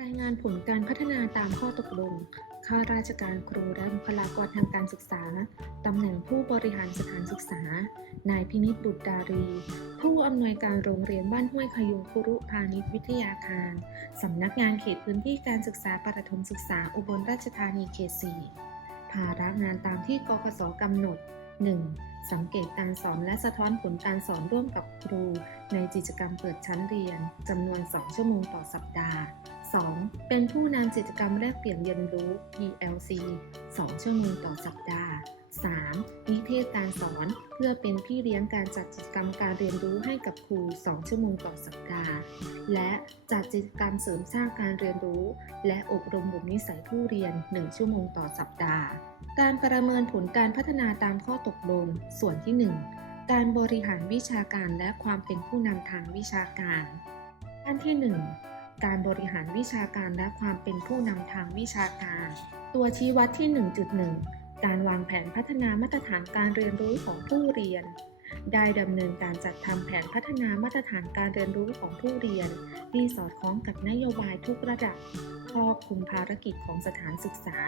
รายงานผลการพัฒนาตามข้อตกลง ข้าราชการครูและบุคลากรทางการศึกษา ตำแหน่งผู้บริหารสถานศึกษา นายพินิจบุตรดารี ผู้อำนวยการโรงเรียนบ้านห้วยขยุงคุรุพาณิชย์วิทยาคาร สำนักงานเขตพื้นที่การศึกษาประถมศึกษาอุบลราชธานีเขต 4 ภาระงานตามที่กกสกำหนด 1. สังเกตการสอนและสะท้อนผลการสอนร่วมกับครู ในกิจกรรมเปิดชั้นเรียนจำนวน 2 ชั่วโมงต่อสัปดาห์ 2. เป็นผู้นำกิจกรรมแลกเปลี่ยนเรียนรู้ PLC 2 ชั่วโมงต่อสัปดาห์ 3. นิเทศการสอนเพื่อเป็นพี่เลี้ยงการจัดกิจกรรมการเรียนรู้ให้กับครู 2 ชั่วโมงต่อสัปดาห์ และจัดกิจกรรมเสริมสร้างการเรียนรู้ และอบรมบ่มนิสัยผู้เรียน 1 ชั่วโมงต่อสัปดาห์ การประเมินผลการพัฒนาตามข้อตกลง ส่วนที่ 1 การบริหารวิชาการและความเป็นผู้นำทางวิชาการด้นที่ 1 การบริหารวิชาการและความเป็นผู้นำทางวิชาการ ตัวชี้วัดที่ 1.1 การวางแผนพัฒนามาตรฐานการเรียนรู้ของผู้เรียน ได้ดำเนินการจัดทำแผนพัฒนามาตรฐานการเรียนรู้ของผู้เรียน ที่สอดคล้องกับนโยบายทุกระดับครอบคลุมภารกิจของสถานศึกษา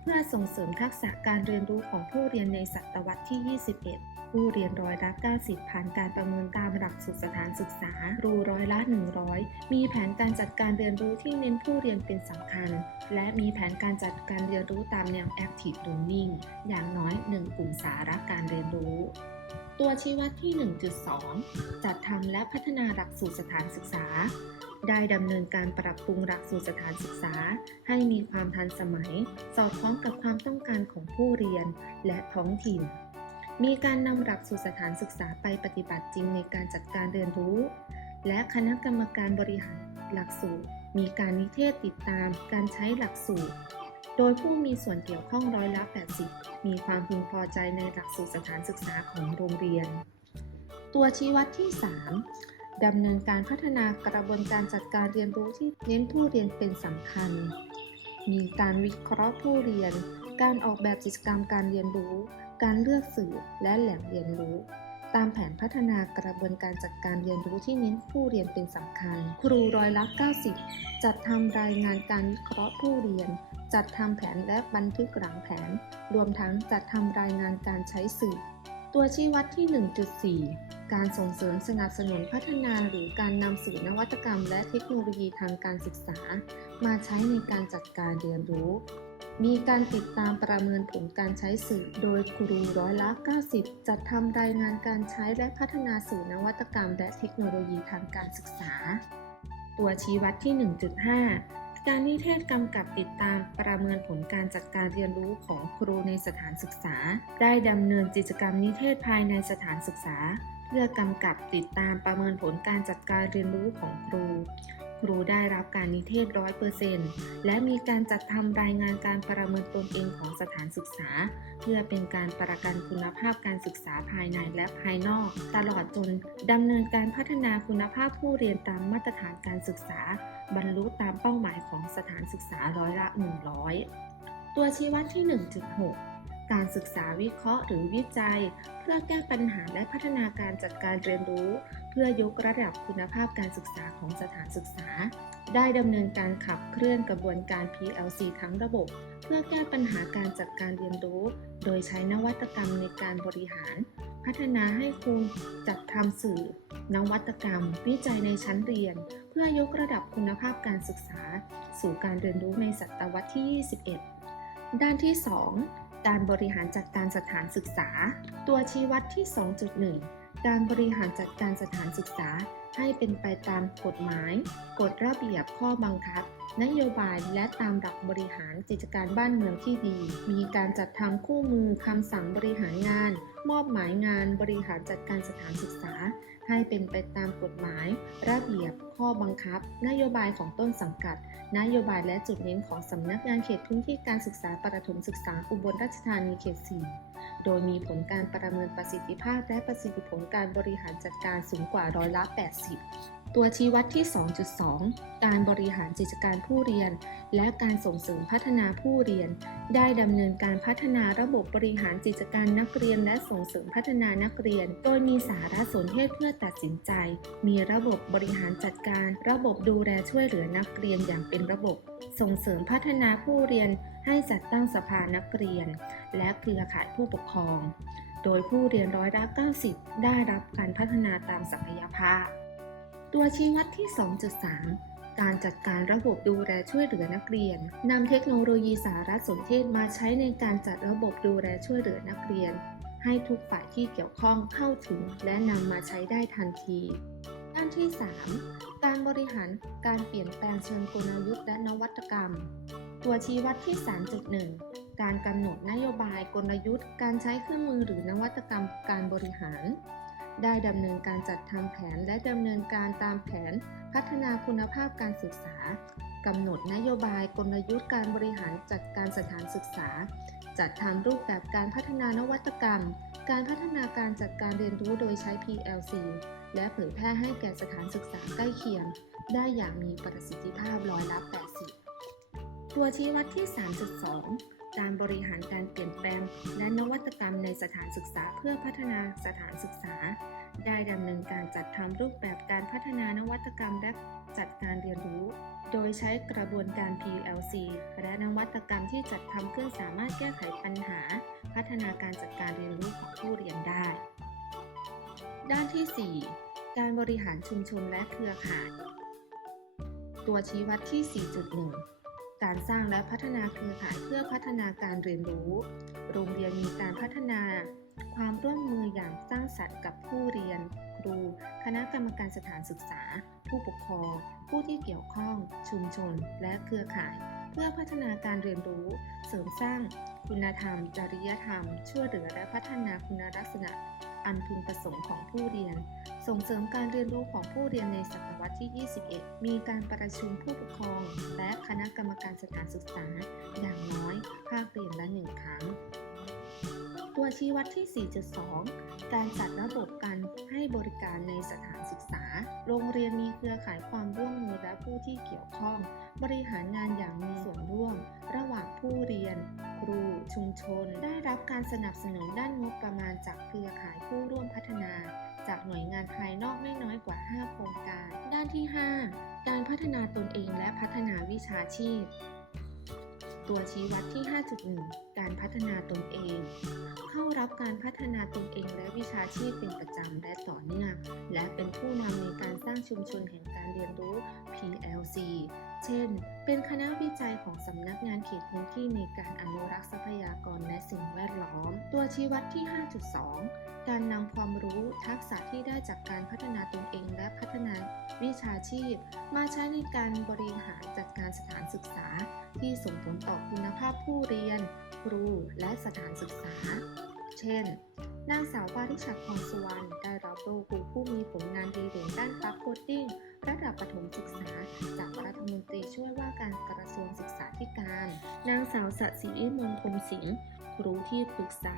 เพื่อส่งเสริมทักษะการเรียนรู้ของผู้เรียนในศตวรรษที่ 21 ผู้เรียนร้อยละ90 ผ่านการประเมินตามหลักสูตรสถานศึกษา รูร้อยละ 100 มีแผนการจัดการเรียนรู้ที่เน้นผู้เรียนเป็นสำคัญ และมีแผนการจัดการเรียนรู้ตามแนว Active Learning อย่างน้อย 1 กลุ่มสาระการเรียนรู้ตัวชี้วัดที่ 1.2 จัดทำและพัฒนาหลักสูตรสถานศึกษา ได้ดำเนินการปรับปรุงหลักสูตรสถานศึกษา ให้มีความทันสมัย สอดคล้องกับความต้องการของผู้เรียนและท้องถิ่น มีการนำหลักสูตรสถานศึกษาไปปฏิบัติจริงในการจัดการเรียนรู้ และคณะกรรมการบริหารหลักสูตร มีการนิเทศติดตามการใช้หลักสูตร โดยผู้มีส่วนเกี่ยวข้องร้อยละ 80 มีความพึงพอใจในหลักสูตรสถานศึกษาของโรงเรียน ตัวชี้วัดที่ 3 ดำเนินการพัฒนากระบวนการจัดการเรียนรู้ที่เน้นผู้เรียนเป็นสำคัญ มีการวิเคราะห์ผู้เรียน การออกแบบกิจกรรมการเรียนรู้ การเลือกสื่อและแหล่งเรียนรู้ ตามแผนพัฒนากระบวนการจัดการเรียนรู้ที่เน้นผู้เรียนเป็นสำคัญ ครูร้อยละ 90 จัดทำรายงานการวิเคราะห์ผู้เรียน จัดทำแผนและบันทึกหลังแผน รวมทั้งจัดทำรายงานการใช้สื่อ ตัวชี้วัดที่ 1.4การส่งเสริมสนับสนุนพัฒนาหรือการนำสื่อนวัตกรรม และเทคโนโลยีทางการศึกษา มาใช้ในการจัดการเรียนรู้ มีการติดตามประเมินผลการใช้สื่อโดยครูร้อยละ 90 จัดทำรายงานการใช้และพัฒนาสื่อนวัตกรรม และเทคโนโลยีทางการศึกษา ตัวชี้วัดที่ 1.5 การนิเทศกำกับติดตามประเมินผลการจัดการเรียนรู้ของครูในสถานศึกษา ได้ดำเนินกิจกรรมนิเทศภายในสถานศึกษา เพื่อกำกับติดตามประเมินผลการจัดการเรียนรู้ของครู ครูได้รับการนิเทศร้อยเปอร์เซนต์และมีการจัดทำรายงานการประเมินตนเองของสถานศึกษา เพื่อเป็นการประกันคุณภาพการศึกษาภายในและภายนอก ตลอดจนดำเนินการพัฒนาคุณภาพผู้เรียนตามมาตรฐานการศึกษา บรรลุตามเป้าหมายของสถานศึกษาร้อยละ 100 ตัวชี้วัดที่ 1.6การศึกษาวิเคราะห์หรือวิจัย เพื่อแก้ปัญหาและพัฒนาการจัดการเรียนรู้ พื่อยกระดับคุณภาพการศึกษาของสถานศึกษา ได้ดำเนินการขับเคลื่อนกระบวนการ PLC ทั้งระบบ เพื่อแก้ปัญหาการจัดการเรียนรู้ โดยใช้นวัตกรรมในการบริหาร พัฒนาให้ครูจัดทำสื่อ นวัตกรรม วิจัยในชั้นเรียน เพื่อยกระดับคุณภาพการศึกษา สู่การเรียนรู้ในศตวรรษที่ 21 ด้านที่ 2 การบริหารจัดการสถานศึกษา ตัวชี้วัดที่ 2.1 การบริหารจัดการสถานศึกษาให้เป็นไปตามกฎหมาย กฎระเบียบข้อบังคับ นโยบายและตามหลักบริหารกิจการบ้านเมืองที่ดี มีการจัดทำคู่มือคำสั่งบริหารงาน มอบหมายงานบริหารจัดการสถานศึกษา ให้เป็นไปตามกฎหมาย ระเบียบ ข้อบังคับ นโยบายของต้นสังกัด นโยบายและจุดเน้นของสำนักงานเขตพื้นที่การศึกษาประถมศึกษาอุบลราชธานีเขต 4 โดยมีผลการประเมินประสิทธิภาพและประสิทธิผลการบริหารจัดการสูงกว่าร้อยละ 80 ตัวชี้วัดที่ 2.2 การบริหารกิจการผู้เรียน และการส่งเสริมพัฒนาผู้เรียน ได้ดำเนินการพัฒนาระบบบริหารกิจการนักเรียน และส่งเสริมพัฒนานักเรียน โดยมีสารสนเทศเพื่อตัดสินใจ มีระบบบริหารจัดการ ระบบดูแลช่วยเหลือนักเรียนอย่างเป็นระบบ ส่งเสริมพัฒนาผู้เรียน ให้จัดตั้งสภานักเรียน และเครือข่ายผู้ปกครอง โดยผู้เรียนร้อยละ90 ได้รับการพัฒนาตามศักยภาพ ตัวชี้วัดที่ 2.3 การจัดการระบบดูแลช่วยเหลือนักเรียนนำเทคโนโลยีสารสนเทศมาใช้ในการจัดระบบดูแลช่วยเหลือนักเรียน ให้ทุกฝ่ายที่เกี่ยวข้องเข้าถึงและนำมาใช้ได้ทันทีด้านที่ 3 การบริหารการเปลี่ยนแปลงเชิงกลยุทธ์และนวัตกรรม ตัวชี้วัดที่ 3.1 การกำหนดนโยบายกลยุทธ์ การใช้เครื่องมือหรือนวัตกรรมการบริหาร ได้ดำเนินการจัดทำแผนและดำเนินการตามแผนพัฒนาคุณภาพการศึกษากำหนดนโยบายกลยุทธ์การบริหารจัดการสถานศึกษา จัดทำรูปแบบการพัฒนานวัตกรรม การพัฒนาการจัดการเรียนรู้โดยใช้ PLC และเผยแพร่ให้แก่สถานศึกษาใกล้เคียง ได้อย่างมีประสิทธิภาพร้อยละ 80 ตัวชี้วัดที่ 3.2 การบริหารการเปลี่ยนแปลง และนวัตกรรมในสถานศึกษาเพื่อพัฒนาสถานศึกษา ได้ดำเนินการจัดทำรูปแบบการพัฒนานวัตกรรมและจัดการเรียนรู้ โดยใช้กระบวนการ PLC และนวัตกรรมที่จัดทำขึ้นสามารถแก้ไขปัญหา พัฒนาการจัดการเรียนรู้ของผู้เรียนได้ ด้านที่ 4 การบริหารชุมชนและเครือข่าย ตัวชี้วัดที่ 4.1 การสร้างและพัฒนาเครือข่ายเพื่อพัฒนาการเรียนรู้ โรงเรียนมีการพัฒนา ความร่วมมืออย่างสร้างสรรค์กับผู้เรียน ครู คณะกรรมการสถานศึกษา ผู้ปกครอง ผู้ที่เกี่ยวข้อง ชุมชน และเครือข่าย เพื่อพัฒนาการเรียนรู้ เสริมสร้าง คุณธรรม จริยธรรม ช่วยเหลือและพัฒนาคุณลักษณะ อันพึงประสงค์ของผู้เรียน ส่งเสริมการเรียนรู้ของผู้เรียนในศตวรรษที่ 21 มีการประชุมผู้ปกครอง และคณะกรรมการสถานศึกษา อย่างน้อยภาคเรียนละหนึ่งครั้ง ตัวชี้วัดที่ 4.2 การจัดระบบการให้บริการในสถานศึกษา โรงเรียนมีเครือข่ายความร่วมมือและผู้ที่เกี่ยวข้อง บริหารงานอย่างมีส่วนร่วม ระหว่างผู้เรียน ครู ชุมชน ได้รับการสนับสนุนด้านงบประมาณจากเครือข่ายผู้ร่วมพัฒนา จากหน่วยงานภายนอกไม่น้อยกว่า 5 โครงการ ด้านที่ 5 การพัฒนาตนเองและพัฒนาวิชาชีพ ตัวชี้วัดที่ 5.1 การพัฒนาตนเอง เข้ารับการพัฒนาตนเองและวิชาชีพเป็นประจำและต่อเนื่อง และเป็นผู้นำในการสร้างชุมชนแห่งการเรียนรู้ PLC เช่น เป็นคณะวิจัยของสำนักงานเขตพื้นที่ในการอนุรักษ์ทรัพยากรและสิ่งแวดล้อม ตัวชี้วัดที่ 5.2 การนำความรู้ทักษะที่ได้จากการพัฒนาตนเองและพัฒนาวิชาชีพ มาใช้ในการบริหารจัดการสถานศึกษา ที่ส่งผลต่อคุณภาพผู้เรียน ครูและสถานศึกษา เช่น นางสาวปาริชัดพรสุวรรณได้รับโล่ครูผู้มีผลงานดีเด่นด้านตักโคดดิ้ง ระดับประถมศึกษา จากรัฐมนตรีช่วยว่าการกระทรวงศึกษาธิการ นางสาวสศิริมงคลสิงห์ครูที่ปรึกษา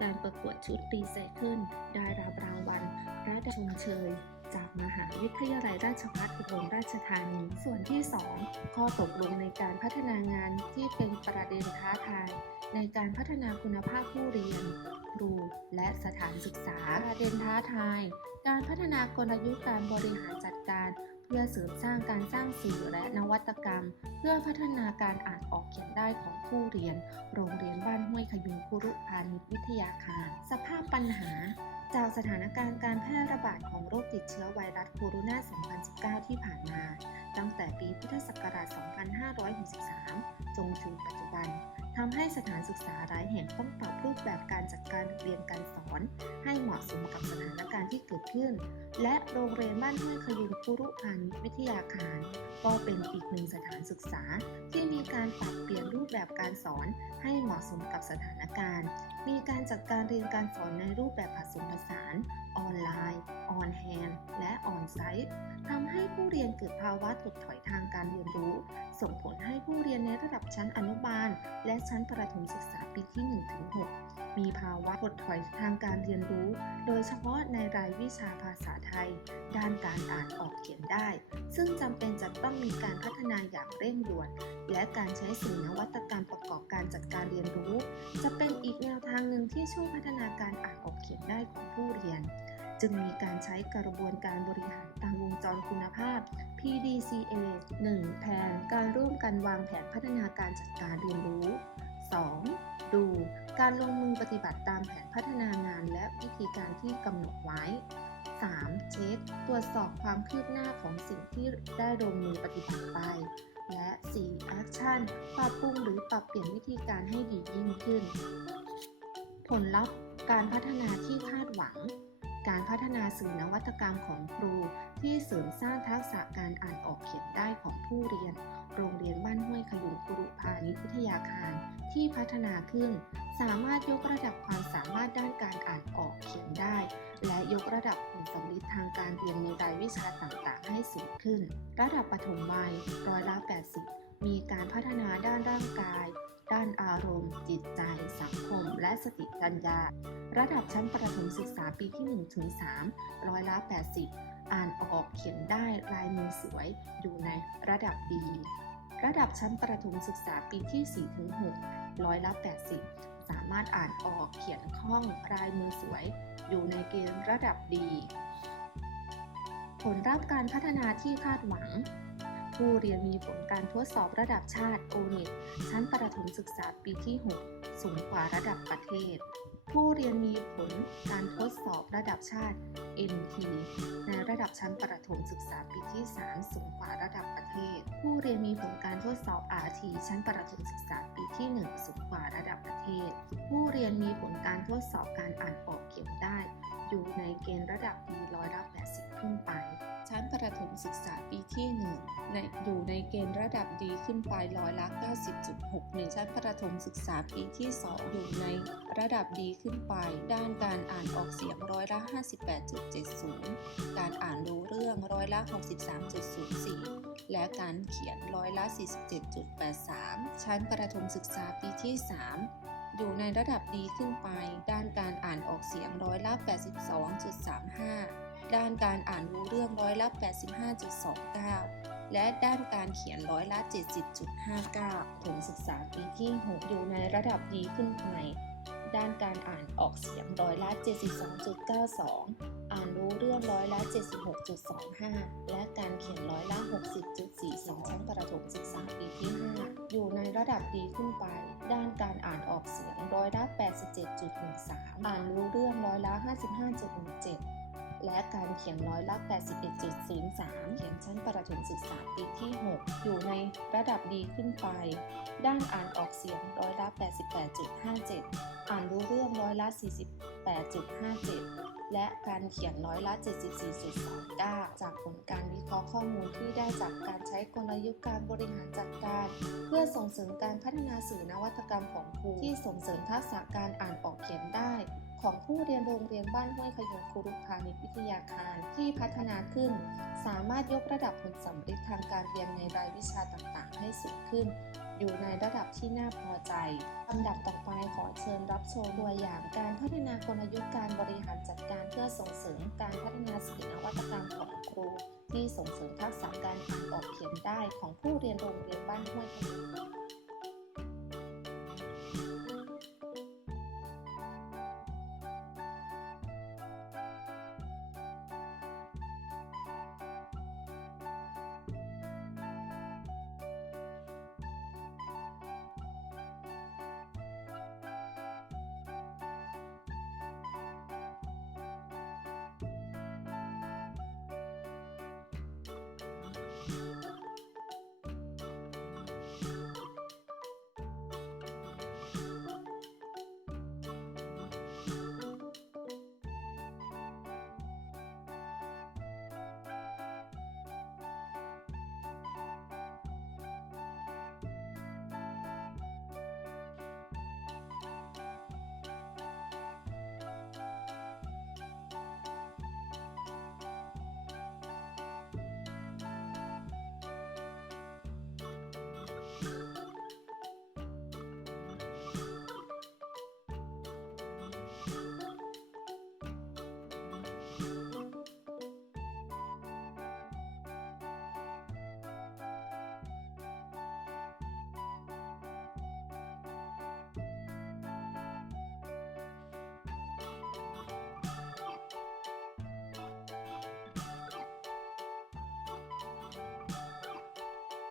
การประกวดชุดรีไซเคิลได้รับรางวัลพระด้ชมเชย จากมหา วิทยาลัยราชภัฏอุบลราชธานี ส่วนที่ 2 ข้อตกลงในการพัฒนางานที่เป็นประเด็นท้าทาย ในการพัฒนาคุณภาพผู้เรียน ครู และสถานศึกษาประเด็นท้าทาย การพัฒนากลยุทธ์การบริหารจัดการเพื่อเสริมสร้างการสร้างสื่อและนวัตกรรม เพื่อพัฒนาการอ่านออกเขียนได้ของผู้เรียน โรงเรียนบ้านห้วยขยุงคุรุพาณิชย์วิทยาคาร สภาพปัญหา จากสถานการณ์การแพร่ระบาดของโรคติดเชื้อไวรัสโคโรนา 2019 ที่ผ่านมา ตั้งแต่ปีพุทธศักราช 2563 จนถึงปัจจุบัน ทำให้สถานศึกษาหลายแห่งต้องปรับรูปแบบการจัดการเรียนการสอน ให้เหมาะสมกับสถานการณ์ที่เกิดขึ้น และโรงเรียนบ้านห้วยขยุนคุรุพาณิชย์วิทยาคาร ก็เป็นอีกหนึ่งสถานศึกษา ที่มีการปรับเปลี่ยนรูปแบบการสอน ให้เหมาะสมกับสถานการณ์ มีการจัดการเรียนการสอนในรูปแบบผสมผสาน ออนไลน์ ออนแฮนและออนไซต์ทำให้ผู้เรียนเกิดภาวะถดถอยทางการเรียนรู้ ส่งผลให้ผู้เรียนในระดับชั้นอนุบาล และชั้นประถมศึกษาปีที่ 1-6 มีภาวะถดถอยทางการเรียนรู้ โดยเฉพาะในรายวิชาภาษาไทย ด้านการอ่านออกเขียนได้ ซึ่งจำเป็นจะต้องมีการพัฒนาอย่างเร่งด่วน และการใช้สื่อนวัตกรรมประกอบการจัดการเรียนรู้ จะเป็นอีกแนวทางหนึ่งที่ช่วยพัฒนาการอ่านออกเขียนได้ของผู้เรียน จึงมีการใช้กระบวนการบริหารตามวงจรคุณภาพ PDCA 1. แผนการร่วมกันวางแผนพัฒนาการจัดการเรียนรู้ 2. ดูการลงมือปฏิบัติตามแผนพัฒนางานและวิธีการที่กำหนดไว้ 3. เช็ค ตรวจสอบความคืบหน้าของสิ่งที่ได้ลงมือปฏิบัติไป และ 4. Action ปรับปรุงหรือปรับเปลี่ยนวิธีการให้ดียิ่งขึ้น ผลลัพธ์การพัฒนาที่คาดหวัง การพัฒนาสื่อนวัตกรรมของครู ที่เสริมสร้างทักษะการอ่านออกเขียนได้ของผู้เรียน โรงเรียนบ้านห้วยขยุงครุพาณิชย์วิทยาคารที่พัฒนาขึ้น สามารถยกระดับความสามารถด้านการอ่านออกเขียนได้ และยกระดับผลสำลิดทางการเรียนในรายวิชาต่างๆ ให้สูงขึ้น ระดับปฐมวัยร้อยละ 80 มีการพัฒนาด้านร่างกาย ด้านอารมณ์ จิตใจ สังคม และสติปัญญา ระดับชั้นประถมศึกษาปีที่1ถึง3ร้อยละ 80 อ่านออกเขียนได้ลายมือสวย อยู่ในระดับดี ระดับชั้นประถมศึกษาปีที่4ถึง6ร้อยละ 80 สามารถอ่านออกเขียนคล่องลายมือสวย อยู่ในเกณฑ์ระดับดี ผลลัพธ์การพัฒนาที่คาดหวัง ผู้เรียนมีผลการทดสอบระดับชาติ o n e t ชั้นประถมศึกษาปีที่ 6 สูงกว่าระดับประเทศ ผู้เรียนมีผลการทดสอบระดับชาติ NT ในระดับชั้นประถมศึกษาปีที่ 3 สูงกว่าระดับประเทศ ผู้เรียนมีผลการทดสอบ RT ชั้นประถมศึกษาปีที่ 1 สูงกว่าระดับประเทศ ผู้เรียนมีผลการทดสอบการอ่านออกเขียนได้ อยู่ในเกณฑ์ระดับดีร้อยละ80ขึ้นไป ชั้นประถมศึกษาปีที่ 1 อยู่ในเกณฑ์ระดับดีขึ้นไปร้อยละ90.61 ชั้นประถมศึกษาปีที่ 2 อยู่ในระดับดีขึ้นไป ด้านการอ่านออกเสียงร้อยละ 58.70 การอ่านรู้เรื่องร้อยละ 63.04และการเขียนร้อยละ 47.83 ชั้นประถมศึกษาปีที่ 3 อยู่ในระดับดีขึ้นไป ด้านการอ่านออกเสียงร้อยละ 82.35 ด้านการอ่านรู้เรื่องร้อยละ 85.29 และด้านการเขียนร้อยละ 70.59 ถึงศึกษาปีที่ 6 อยู่ในระดับดีขึ้นไป ด้านการอ่านออกเสียงร้อยละ 72.92 อ่านรู้เรื่องร้อยละ 76.25 และการเขียนร้อยละ 60.42 ชั้นประถมศึกษาปีที่ 5 อยู่ในระดับดีขึ้นไป ด้านการอ่านออกเสียงร้อยละ 87.13 อ่านรู้เรื่องร้อยละ 55.17 และการเขียนร้อยละ 81.03 เขียนชั้นประถมศึกษาปีที่ 6 อยู่ในระดับดีขึ้นไป ด้านอ่านออกเสียงร้อยละ 88.57 อ่านรู้เรื่องร้อยละ 48.57 และการเขียนร้อยละ 74.29จากผลการวิเคราะห์ข้อมูลที่ได้จากการใช้กลยุทธ์การบริหารจัดการ เพื่อส่งเสริมการพัฒนาสื่อนวัตกรรมของครูที่ส่งเสริมทักษะการอ่านออกเขียนได้ ของผู้เรียนโรงเรียนบ้านห้วยขยงครุพาณิชวิทยาคารที่พัฒนาขึ้น สามารถยกระดับผลสำเร็จทางการเรียนในรายวิชาต่างๆ ให้สูงขึ้น อยู่ในระดับที่น่าพอใจลำดับต่อไปขอเชิญรับชมตัวอย่างการพัฒนากลยุทธ์การบริหารจัดการเพื่อส่งเสริมการพัฒนาสื่อนวัตกรรมของครู ที่ส่งเสริมทักษะการอ่านออกเขียนได้ของผู้เรียนโรงเรียนบ้านห้วยขยง